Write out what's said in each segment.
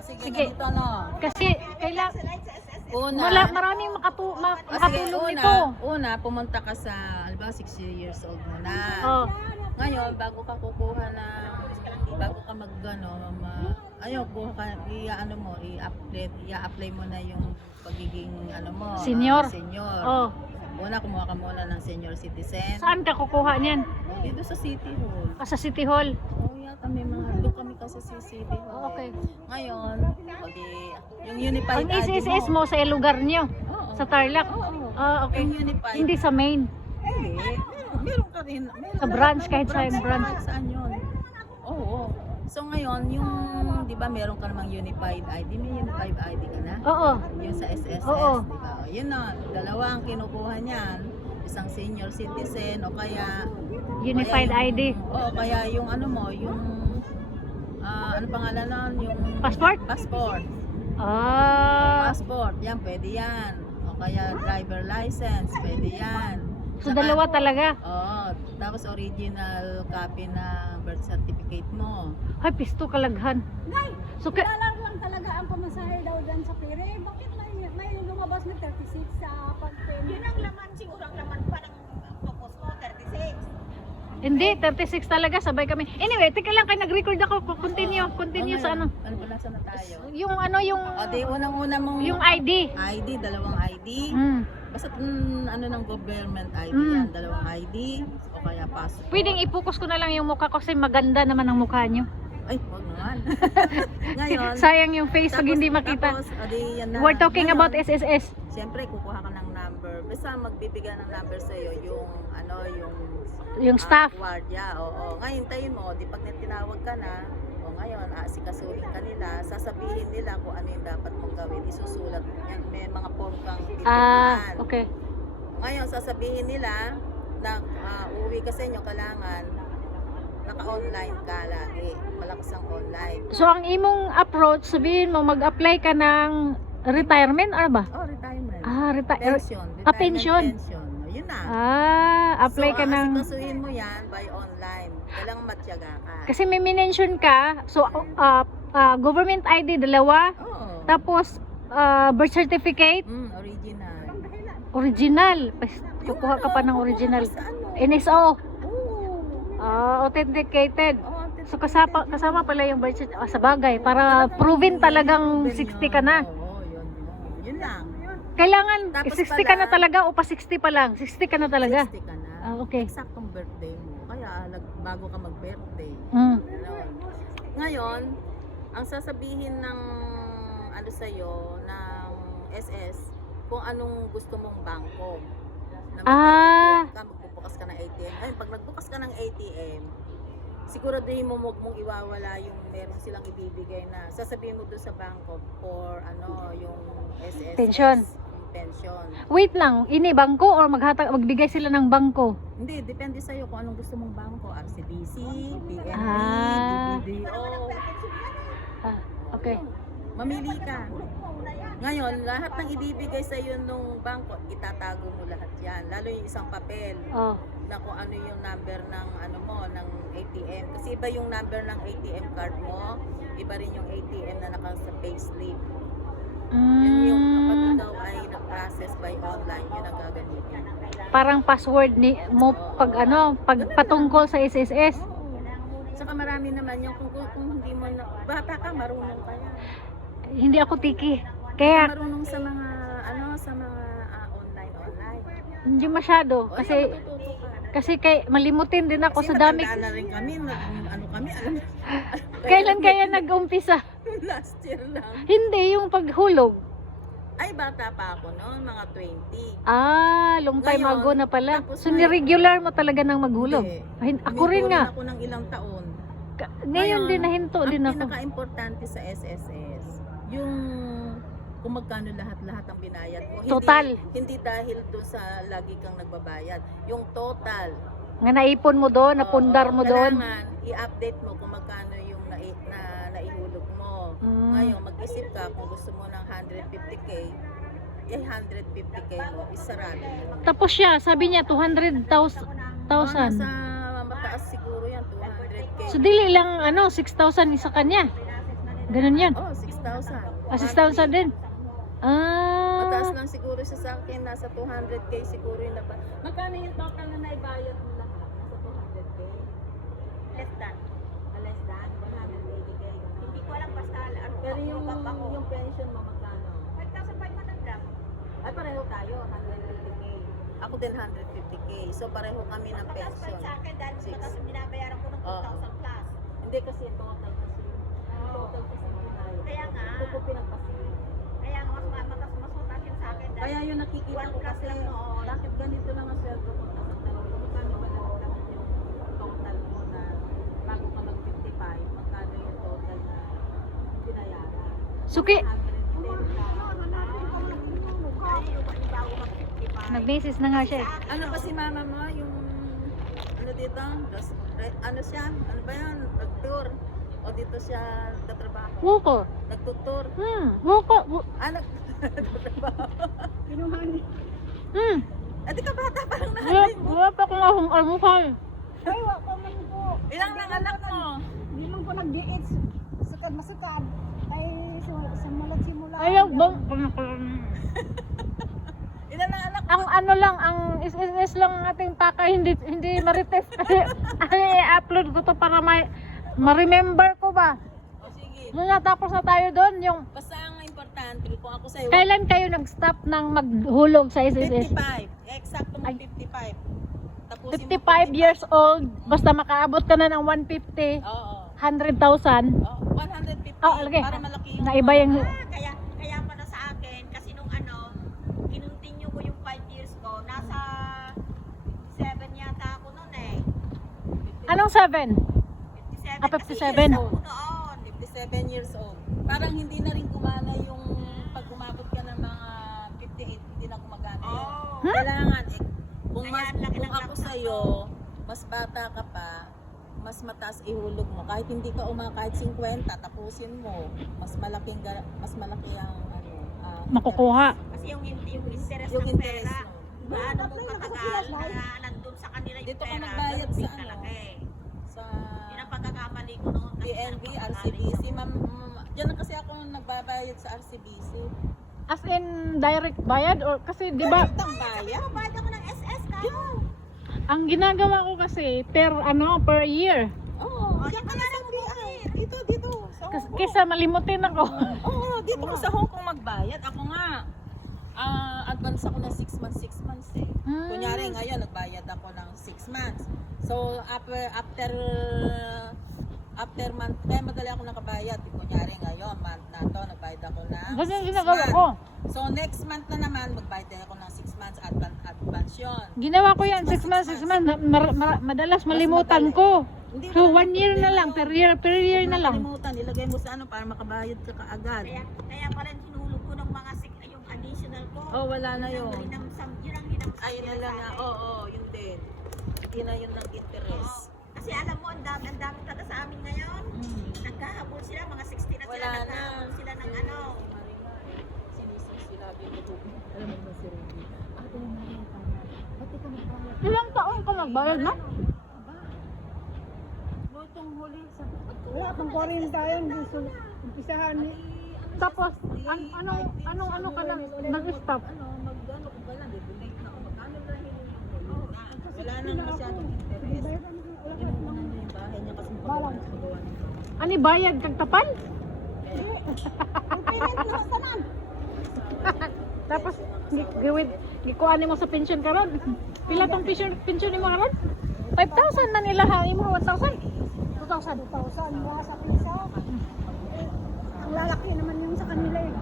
Sige, Sige. ganito no. Kasi kailangan Una, maraming sige, makatulong una, nito. una, pumunta ka sa, alba, 6 years old mo na. Oh. Ngayon, bago ka kukuha na, bago ka kuha ka, i-apply mo na yung pagiging, Senior. senior. Oh. Una, kumuha ka muna ng senior citizen. Saan ka kukuha niyan? Dito sa City Hall. Sa City Hall. Oh, yata may doon kami kasi sa City Hall. Okay. Ngayon, yung unified Ang ID SSS mo sa lugar niyo, Oo. sa Tarlac. Oo. Ah, okay. Yung unified. Hindi sa main. Hindi. Meron ka rin. Sa branch, kahit sa branch. Kahit saan yun. Oo. So ngayon, yung, di ba meron ka namang unified ID? May unified ID ka na? Oo. Yung sa SSS, Oo. di ba? Yun na, dalawa ang kinukuha niyan. Isang senior citizen o kaya Unified ID. Oo, kaya yung yung ano pangalan nun? Yung Passport? passport. Passport, yan, pwede yan. O kaya driver license, pwede yan. So Saka- dalawa talaga. Oo, tapos original copy na birth certificate mo. Ay, pisto kalaghan. So Dalag lang talaga ang pamasahe daw dyan sa Pire. Bakit may lumabas na 36 sa pag-pay? Yun ang laman, siguro ang laman pa ng octopus mo, 36. hindi, 36 talaga, sabay kami. Anyway, teka lang, kaya nag-record ako. Continue Oo, sa ngayon, ano. Ano pala, saan na tayo? Yung O, di unang-una mong yung ID. ID, dalawang ID. Mm. Basta ng government ID yan, dalawang ID. O kaya passport. Pwedeng i-focus ko na lang yung mukha ko kasi maganda naman ang mukha nyo. Ay, wag naman. Ngayon, Sayang yung face pag hindi makita. Tapos, o di, yan na. We're talking Ngayon, about SSS. Siyempre, kukuha ka ng number. Basta magbibigay ng number sa'yo yung, Yung staff. guardia. Oo. Ngayon, tayo mo, di pag tinawag ka na, o ngayon, asikasuhin ka nila, sasabihin nila kung ano yung dapat mong gawin. Isusulat yan. May mga form kang titignan. Okay. Ngayon, sasabihin nila na uuwi ka sa inyo, kailangan naka-online ka lagi. Malakas ang online. So ang imong approach, sabihin mo mag-apply ka ng retirement, ano ba? Oh, retirement. Pension. Retirement Pension. pension. Yun na. Apply ka ng... Asikasuhin mo yan by online. Kailangan matyaga ka. Kasi may mention ka, so government ID dalawa, Oo. tapos birth certificate, Original. original. Kukuha ka pa ng original. Sa ano? NSO, Oo. authenticated. Oo, So kasama pala yung birth certificate sa bagay para proven talagang 60 ka na. Oo, yun. Yun lang. Kailangan Tapos 60 ka na pala- talaga o pa 60 pa lang? 60 ka na talaga. 60 ka na. Okay. Eksaktong birthday mo. Kaya bago ka mag-birthday. Mm. Ganon. Ngayon, ang sasabihin ng sa'yo, ng SS, kung anong gusto mong bangko. Na magbubukas ka ng ATM. Ayun, pag nagbukas ka ng ATM, siguraduhin mo huwag mong iwawala yung meron silang ibibigay na sasabihin mo doon sa bangko for yung SSS. Pension. Pension. Wait lang, ini bangko or magbigay sila ng bangko? Hindi, depende sa'yo kung anong gusto mong bangko. RCBC, BNB, Ah. BDO. Okay. Mamili ka. Ngayon, lahat ng ibibigay sa iyo nung bangko, itatago mo lahat 'yan. Lalo yung isang papel Oh. na kung ano yung number ng ng ATM. Kasi iba yung number ng ATM card mo, iba rin yung ATM na naka sa payslip. Yun yung kapag ikaw ay nag-process by online, yun ang gagamitin. Parang password mo pag patungkol sa SSS. Saka marami naman yung kung hindi mo na, bata ka, marunong ka yan. Hindi ako tiki. Kaya Marunong sa mga online. hindi masyado O, kasi ayun, matututo ka. kasi malimutin din ako Kasi sa dami. matanda na rin kami, alam Kailan kaya nag-umpisa? last year lang. Hindi yung paghulog. Ay, bata pa ako noon, mga 20. Long time Ngayon, ago na pala. tapos So ngayon- ni-regular mo talaga ng maghulog. Hindi. Ako rin Huminto nga. ako ng ilang taon. Ngayon din nahinto din Ang ako. pinaka-importante sa SSS, yung kung magkano lahat-lahat ang binayad mo. Total. Hindi dahil doon sa lagi kang nagbabayad. Yung total. Nga naipon mo doon, napundar mo doon. Kailangan i-update mo kung magkano yung naihulog mo. Mm. Ngayon, mag-isip ka kung gusto mo ng 150k, 150k mo, isarado mo. Tapos siya, sabi niya 200,000. Nasa mataas siguro yan, 200k. So dili lang 6,000 isa kanya. Ganun yan. Oh, 6,000. Ah, 6,000 din. Mataas Ah, lang siguro siya sa akin, nasa 200k siguro yung napa. Magkano yung total na naibayad mo lahat? Nasa 200k? Less than. Less than 180k. Hindi ko alam basta ano. Pero yung, baba ko. yung pension mo magkano? 5,500 lang. Ay, pareho tayo, 150k. Ako din 150k. So, pareho kami ng Mataas pa pension. yun sa akin dahil Six. mataas yung binabayaran ko ng 2,000 plus. Hindi kasi total kasi. Total kasi tayo. Kaya nga. Ito po pinagpasilig. Kaya nga mas mataas yun sa akin dahil Kaya yung nakikita One ko plus kasi, lang noon. bakit ganito lang ang sweldo ko? Tapos ang tanong ko, magkano ba lahat yung total mo na bago ka mag-55, magkano yung total na binayaran? suki. 110,000. Nag-basis na nga siya eh. Ano ba si mama mo? Yung, ano dito? Ano siya? Ano ba yan? Nag-tour? O dito siya nagtatrabaho? Wuko. Nagtutur? Wuko. Nagtatrabaho? Kinuhan. Di ka bata pa lang Wala, natin mo. wala pa akong ahong almusal. Ay, wa pa man po. Ilang lang anak mo? Di man ko nag-diit. Sukad masukad. Ay, simula. Ayaw bang... Ilan lang anak mo? Ang ano lang, ang SSS lang ang ating paka, hindi marites. I-upload ko to para ma-remember ko ba. O sige. Nung natapos na tayo doon, yung Basta ang importante, kung ako sa'yo, kailan kayo nag-stop ng maghulog sa SSS? 55. Eksakto mo 55. Tapusin mo 55 years old, basta makaabot ka na ng 150, Oo. 100,000. Oh, 150. Oh, lagay. Para malaki yung... Naiba yung... Kaya pala sa akin, kasi nung ano, kinontinue ko yung 5 years ko, nasa 7 yata ako noon eh. Anong 7? 57. Ah, 57. Kasi years ako noon. 57 years old. Parang hindi na rin gumana yung pag umabot ka ng mga 58, hindi na gumagana yun. Oh. Kailangan eh, kung, Kaya mas, ang laki kung ng ako laptop sa'yo, mas bata ka pa, mas mataas ihulog mo. Kahit hindi ka kahit 50, tapusin mo. Mas malaki ang ano, Makukuha. Kasi yung interest Yung ng interest pera, mo. gaano mo katagal na nandun sa kanila yung Dito ka pera, magbayad ganun sa din ano? kalaki. Sa Yun ang pagkakamali ko noon. kasi DNB, napakamaling RCBC. ako. Diyan na kasi ako nagbabayad sa RCBC. As in direct bayad or kasi 'di ba Ang bayad? Bayad ako ng SS ka. ang ginagawa ko kasi per year. Oo, diyan ka na lang dito. Sa Hong Kong. Kaysa malimutin ako. Oo, dito ka sa Hong Kong magbayad. Ako nga, advance ako ng 6 months eh. Kunyari ngayon, nagbayad ako ng 6 months. So, after month, madali ako nakabayad. Kunyari ngayon, month na to, nagbayad ako ng Ganyan 6 ginagawa months. ko. So, next month na naman, magbayad din ako ng 6 months advance yun. Ginawa ko yan 6 months. Madalas malimutan ko. Hindi So mo 1 year na lang, per year na lang. Kalimutan, ilagay mo sa ano para makabayad ka kaagad. Kaya pala hinulog ko ng mga yung additional ko. Oh, wala na yun. Yun ang hinamsam Ayun na nila lang sa na, akin. oo, yun din. Yun na yun ng interest. Kasi alam mo, ang dami taga sa amin ngayon. Nagkahabol sila, mga 60 na sila, Wala na. nagkahabol sila ng ano. Sinabi ko, alam mo ba si Ruby? Ate na Maria, tama. Ba't ikaw nagbayad? Ilang taon ka nagbayad na? Butong huli sa... Wala pang 40 tayo. Umpisahan ni. Tapos, ano ka na nag-stop? Mag-ano ko ba lang, delete na ako. Magkano lang yung wala na masyadong interest. Inuunan niya yung bahay niya kasi magawa niya. Ani bayad kag tapal? Tapos gikuan mo sa pension karon. Pila tong pension nimo karon? 5,000 man nila ha imo 1,000. 2,000. 2,000 nga sa pisa. Ang lalaki naman yung sa kanila eh.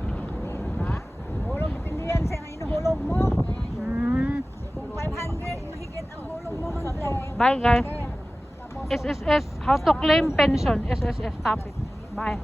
Hulog, depende yan sa inuhulog mo. Kung 500, mahigit ang hulog mo man. Bye guys. Tapos, SSS how to claim pension. SSS topic. Bye.